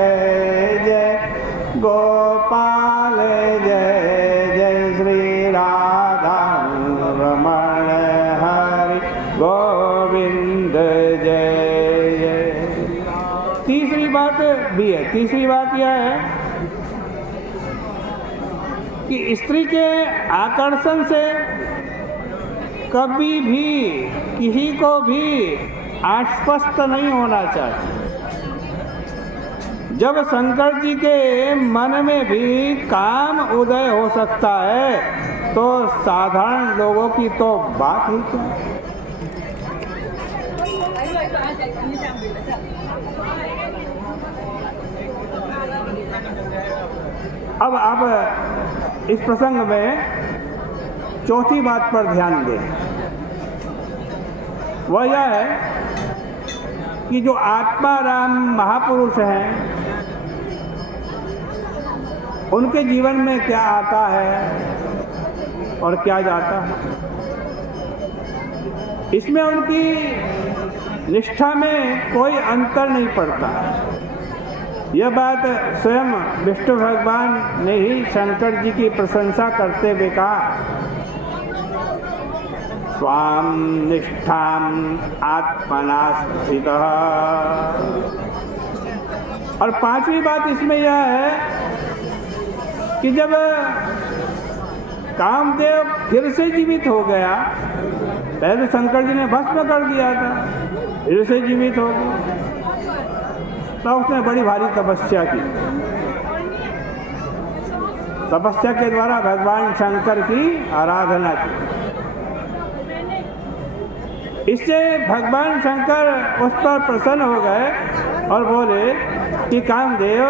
जय जय गोपाल जय जय श्री राधा रमण हरि गोविंद जय जय। तीसरी बात भी है। तीसरी बात यह है कि स्त्री के आकर्षण से कभी भी किसी को भी आश्वस्त नहीं होना चाहिए। जब शंकर जी के मन में भी काम उदय हो सकता है तो साधारण लोगों की तो बात ही क्या। अब आप इस प्रसंग में चौथी बात पर ध्यान दें। वह यह है कि जो आत्माराम महापुरुष हैं उनके जीवन में क्या आता है और क्या जाता है, इसमें उनकी निष्ठा में कोई अंतर नहीं पड़ता। यह बात स्वयं विष्णु भगवान ने ही शंकर जी की प्रशंसा करते हुए कहा, स्वाम निष्ठाम आत्मना स्थितः। और पांचवी बात इसमें यह है कि जब कामदेव फिर से जीवित हो गया, पहले शंकर जी ने भस्म कर दिया था, फिर से जीवित हो गया, तो उसने बड़ी भारी तपस्या की। तपस्या के द्वारा भगवान शंकर की आराधना की। इससे भगवान शंकर उस पर प्रसन्न हो गए और बोले कि कामदेव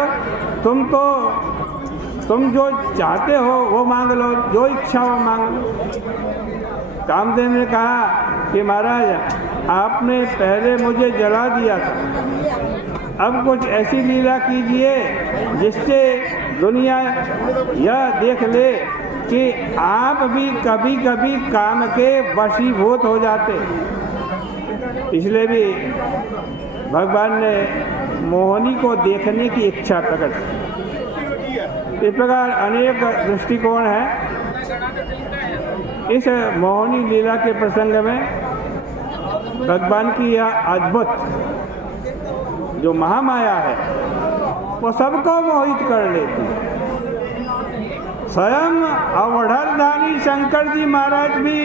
तुम जो चाहते हो वो मांग लो, जो इच्छा हो मांग लो। कामदेव ने कहा कि महाराज आपने पहले मुझे जला दिया था, अब कुछ ऐसी लीला कीजिए जिससे दुनिया यह देख ले कि आप भी कभी कभी काम के वशीभूत हो जाते। इसलिए भी भगवान ने मोहिनी को देखने की इच्छा प्रकट की। इस प्रकार अनेक दृष्टिकोण हैं। इस मोहिनी लीला के प्रसंग में भगवान की यह अद्भुत जो महामाया है वो सबको मोहित कर लेती है। स्वयं अवढ़धानी शंकर जी महाराज भी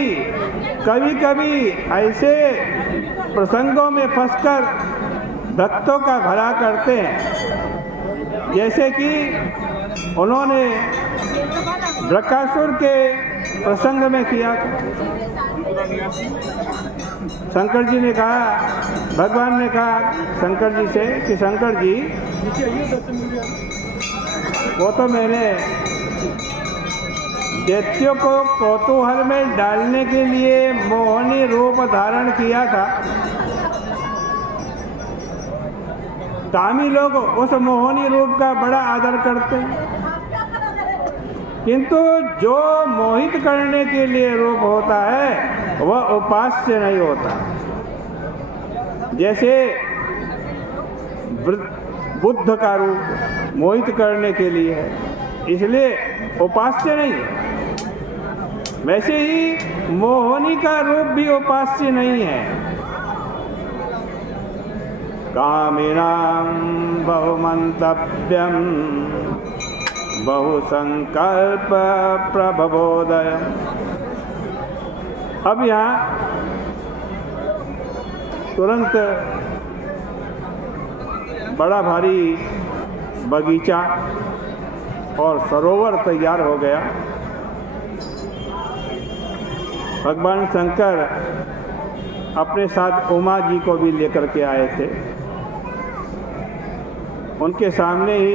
कभी कभी ऐसे प्रसंगों में फंसकर भक्तों का भला करते हैं, जैसे कि उन्होंने बृकासुर के प्रसंग में किया था। शंकर जी ने कहा, भगवान ने कहा शंकर जी से कि शंकर जी वो तो मैंने दैत्यों को कौतूहल में डालने के लिए मोहिनी रूप धारण किया था। कामी लोग उस मोहिनी रूप का बड़ा आदर करते हैं, किंतु जो मोहित करने के लिए रूप होता है वह उपास्य नहीं होता। जैसे बुद्ध का रूप मोहित करने के लिए है, इसलिए उपास्य नहीं है। वैसे ही मोहिनी का रूप भी उपास्य नहीं है। कामिनां बहुमन्तव्यं बहुसंकल्प प्रभवोदय। अब यहाँ तुरंत बड़ा भारी बगीचा और सरोवर तैयार हो गया। भगवान शंकर अपने साथ उमा जी को भी लेकर के आए थे। उनके सामने ही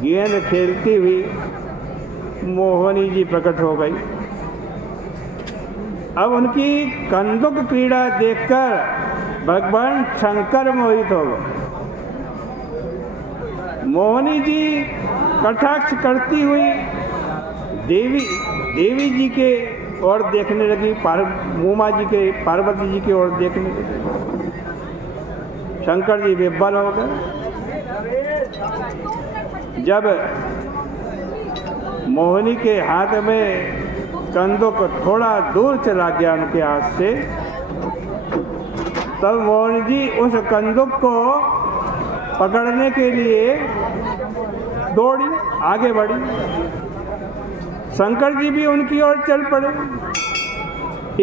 गेंद खेलती हुई मोहिनी जी प्रकट हो गई। अब उनकी कंदुक क्रीड़ा देखकर भगवान शंकर मोहित हो गए। मोहिनी जी कटाक्ष करती हुई देवी जी के और देखने लगी, उमा जी के पार्वती जी की ओर देखने लगी। शंकर जी विह्वल हो गए। जब मोहिनी के हाथ में कंदुक थोड़ा दूर चला गया उनके हाथ से, तब मोहिनी जी उस कंदुक को पकड़ने के लिए दौड़ी, आगे बढ़ी। शंकर जी भी उनकी ओर चल पड़े।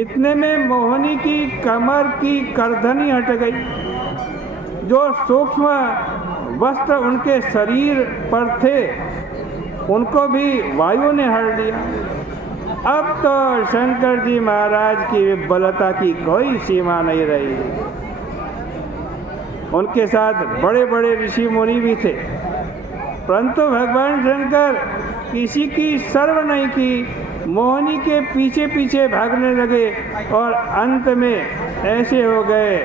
इतने में मोहिनी की कमर की करधनी हट गई। जो सूक्ष्म वस्त्र उनके शरीर पर थे उनको भी वायु ने हर लिया। अब तो शंकर जी महाराज की विबलता की कोई सीमा नहीं रही। उनके साथ बड़े बड़े ऋषि मुनि भी थे, परंतु भगवान शंकर किसी की सर्व नहीं की। मोहिनी के पीछे पीछे भागने लगे और अंत में ऐसे हो गए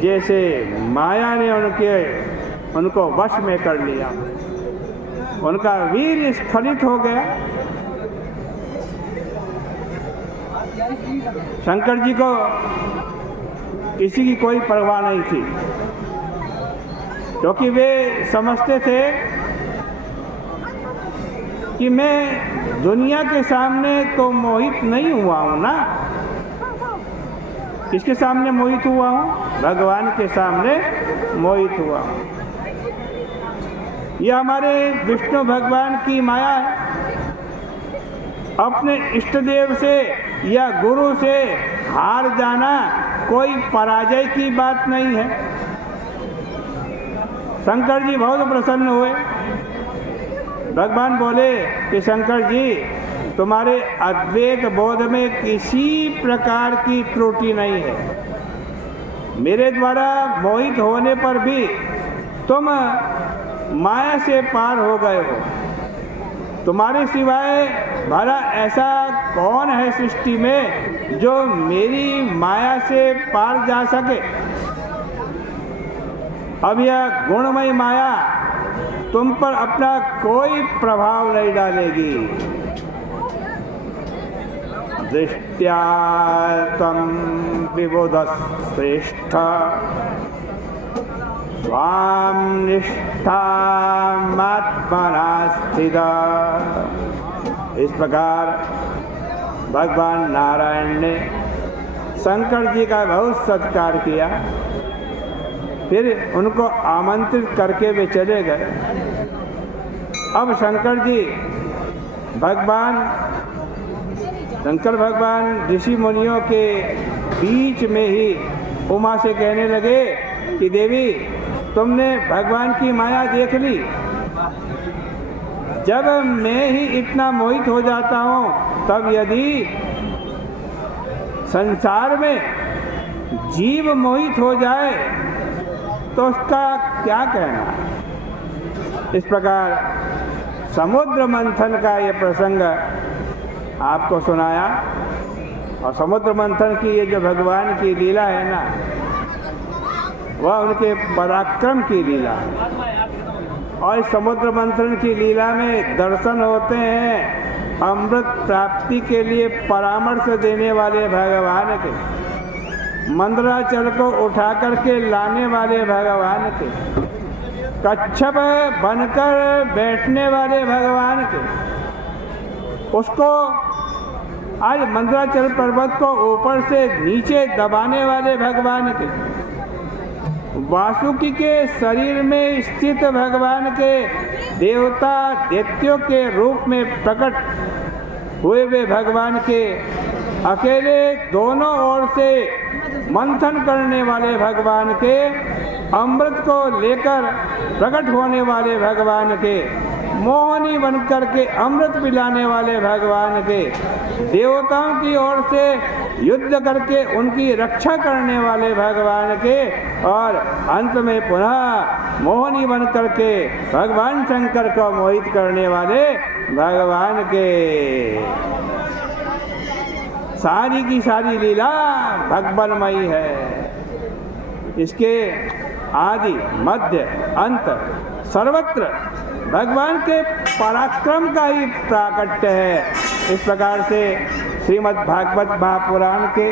जैसे माया ने उनको वश में कर लिया। उनका वीर स्खलित हो गया। शंकर जी को किसी की कोई परवाह नहीं थी, क्योंकि वे समझते थे कि मैं दुनिया के सामने तो मोहित नहीं हुआ हूं ना। किसके सामने मोहित हुआ हूं? भगवान के सामने मोहित हुआ हूं। यह हमारे विष्णु भगवान की माया है। अपने इष्ट देव से या गुरु से हार जाना कोई पराजय की बात नहीं है। शंकर जी बहुत प्रसन्न हुए। भगवान बोले कि शंकर जी, तुम्हारे अद्वैत बोध में किसी प्रकार की त्रुटि नहीं है। मेरे द्वारा मोहित होने पर भी तुम माया से पार हो गए हो। तुम्हारे सिवाय भला ऐसा कौन है सृष्टि में जो मेरी माया से पार जा सके। अब यह गुणमयी माया तुम पर अपना कोई प्रभाव नहीं डालेगी। दृष्ट्या त्वं विबुधश्रेष्ठ त्वां निष्ठामात्मना स्थिता। इस प्रकार भगवान नारायण ने शंकर जी का बहुत सत्कार किया। फिर उनको आमंत्रित करके वे चले गए। अब शंकर भगवान ऋषि मुनियों के बीच में ही उमा से कहने लगे कि देवी, तुमने भगवान की माया देख ली। जब मैं ही इतना मोहित हो जाता हूँ, तब यदि संसार में जीव मोहित हो जाए तो उसका क्या कहना। इस प्रकार समुद्र मंथन का ये प्रसंग आपको सुनाया। और समुद्र मंथन की ये जो भगवान की लीला है ना, वह उनके पराक्रम की लीला है। और इस समुद्र मंथन की लीला में दर्शन होते हैं अमृत प्राप्ति के लिए परामर्श देने वाले भगवान के, मंदराचल को उठा करके लाने वाले भगवान के, कच्छप बनकर बैठने वाले भगवान के, उसको आज मंदराचल पर्वत को ऊपर से नीचे दबाने वाले भगवान के, वासुकी के शरीर में स्थित भगवान के देवता दैत्यों के रूप में प्रकट हुए वे भगवान के, अकेले दोनों ओर से मंथन करने वाले भगवान के, अमृत को लेकर प्रकट होने वाले भगवान के, मोहिनी बनकर के अमृत पिलाने वाले भगवान के, देवताओं की ओर से युद्ध करके उनकी रक्षा करने वाले भगवान के, और अंत में पुनः मोहिनी बनकर के भगवान शंकर को मोहित करने वाले भगवान के। सारी की सारी लीला भगवानमयी है। इसके आदि मध्य अंत सर्वत्र भगवान के पराक्रम का ही प्राकट्य है। इस प्रकार से श्रीमद् भागवत महापुराण के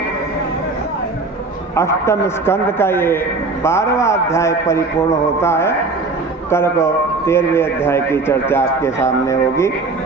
अष्टम स्कंद का ये 12वां अध्याय परिपूर्ण होता है। कल को 13वें अध्याय की चर्चा आपके सामने होगी।